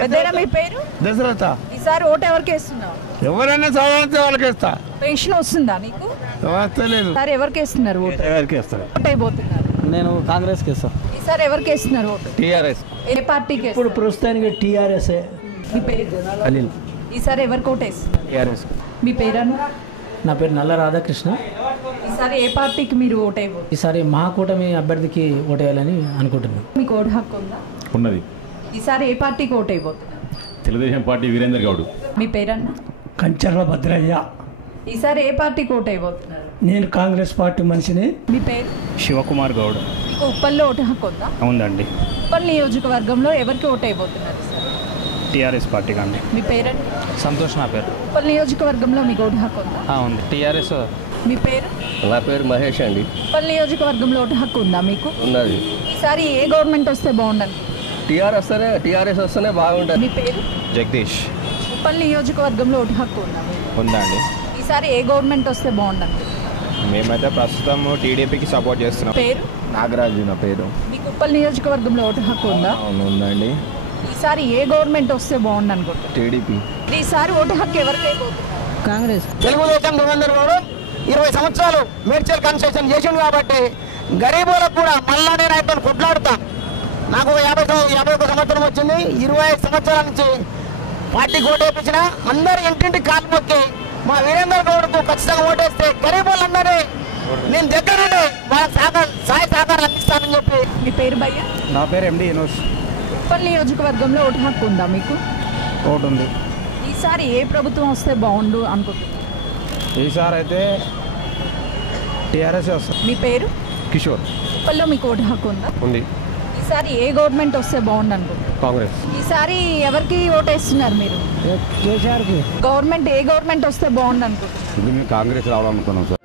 పెద్దనా మీ పేరు? దశరథ. ఈసారి ఓటు ఎవరికి వేస్తున్నావు? ఎవరైనా చదవంతే వాళ్ళకి ఇస్తా. పెన్షన్ వస్తుందా నీకు? వస్తలేదు. ఈసారి ఎవరికి వేస్తున్నారు ఓటు? ఎవరికి ఇస్తారు? ఓటు అయిపోతున్నారు. నేను కాంగ్రెస్ కి ఇస్తాను. ఈసారి ఎవరికి వేస్తున్నారు ఓటు? టీఆర్ఎస్. ఏ పార్టీకి? ఇప్పుడు ప్రస్తుతానికి టీఆర్ఎస్. మీ పేరు? అనిల్. ఈసారి ఎవరికి ఓటు వేస్తున్నారు? టీఆర్ఎస్. మీ పేరన్నా? నా పేరు నల్ల రాధాకృష్ణ. ఈసారి ఏ పార్టీకి మీరు ఓటు అయిపోతుంది? ఈసారి మహాకూటమి అభ్యర్థికి ఓటేయాలని అనుకుంటున్నాను. మీకు ఓటు హక్కు ఉందా? ఉన్నది. ఈసారి ఏ పార్టీకి ఓటు అయిపోతున్నారు? తెలుగుదేశం పార్టీ వీరేందర్ గౌడ్. మీ పేరన్నా? కంచర్ల భద్రయ్య. ఈసారి ఏ పార్టీకి ఓటు అయిపోతున్నారు? నేను కాంగ్రెస్ పార్టీ మనిషిని. మీ పేరు? శివకుమార్ గౌడ్. మీకు ఉప్పల్లో ఓటు హక్కు ఉందా? ఉందండి. ఉప్పల్ నియోజకవర్గంలో ఎవరికి ఓటు అయిపోతున్నారు సార్? టీఆర్ఎస్ పార్టీ కండి. మీ పేరండి? సంతోష్ నా పేరు. ఉప్పల్ నియోజకవర్గంలో మీకు ఓటు హక్కు ఉందా? ఉంది. టీఆర్ఎస్. మీ పేరు? నా పేరు మహేష్ అండి. ఉప్పల్ నియోజకవర్గంలో ఓటు హక్కు ఉందా మీకు? ఉన్నది. ఈసారి ఏ గవర్నమెంట్ వస్తే బాగుండదు? టీఆర్ఎస్ వస్తేనే బాగుంటుంది. మీ పేరు? జగదీష్. ఉప్పల్ నియోజకవర్గంలో ఓటు హక్కు ఉందా మీకు? ఉందండి. ఈసారి ఏ గవర్నమెంట్ వస్తే బాగుండదు? మేమైతే ప్రస్తుతం టీడీపీకి సపోర్ట్ చేస్తున్నాం. పేరు? నాగరాజు నా పేరు. మీకు ఉప్పల్ నియోజకవర్గంలో ఓటు హక్కు ఉందా? ఉందండి. ఈసారి ఏ గవర్నమెంట్ వస్తే బాగుండు అనుకుంటున్నారు? టీడీపీ. ఈసారి ఓటు హక్కు ఎవరికి అయిపోతున్నారు? కాంగ్రెస్. తెలుగుదేశం దురంధర్ గారు 20 సంవత్సరాలు మేడ్చల్ కన్స్ట్రక్షన్ చేసిండు కాబట్టి గరీబులకు కూడా మళ్ళా నేను ఆయనతో కొట్లాడుతా. నాకు 51 సంవత్సరం వచ్చింది. 25 సంవత్సరాల నుంచి పార్టీకి ఓటేపించిన అందరు ఇంటింటి కాలు మొక్కి మా వీరేందర్ గౌడ్కు ఖచ్చితంగా ఓటేస్తే గరీబులందరినీ నేను దగ్గర నుండి వాళ్ళ సహాయ సహకారం అందిస్తానని చెప్పి. మీ పేరు భయ్య? నా పేరు ఎండి యూనుస్. ఉప్పల్ నియోజకవర్గంలో ఓటు హక్కు ఉందా మీకు? ఓటు ఉంది. ఈసారి ఏ ప్రభుత్వం వస్తే బాగుండు అనుకుంటున్నారు? ఈసారి అయితే టీఆర్ఎస్ వస్తుంది. మీ పేరు? కిషోర్. ఉప్పల్లో మీకు ఓటు హక్కు ఉందా? ఉంది. ఈసారి ఏ గవర్నమెంట్ వస్తే బాగుండు అనుకుంటున్నారు? కాంగ్రెస్. ఈసారి ఎవరికి ఓటేస్తున్నారు మీరు? కేసీఆర్కి. గవర్నమెంట్ ఏ గవర్నమెంట్ వస్తే బాగుండు అనుకుంటున్నారు? మేము కాంగ్రెస్ రావాలనుకున్నాం సార్.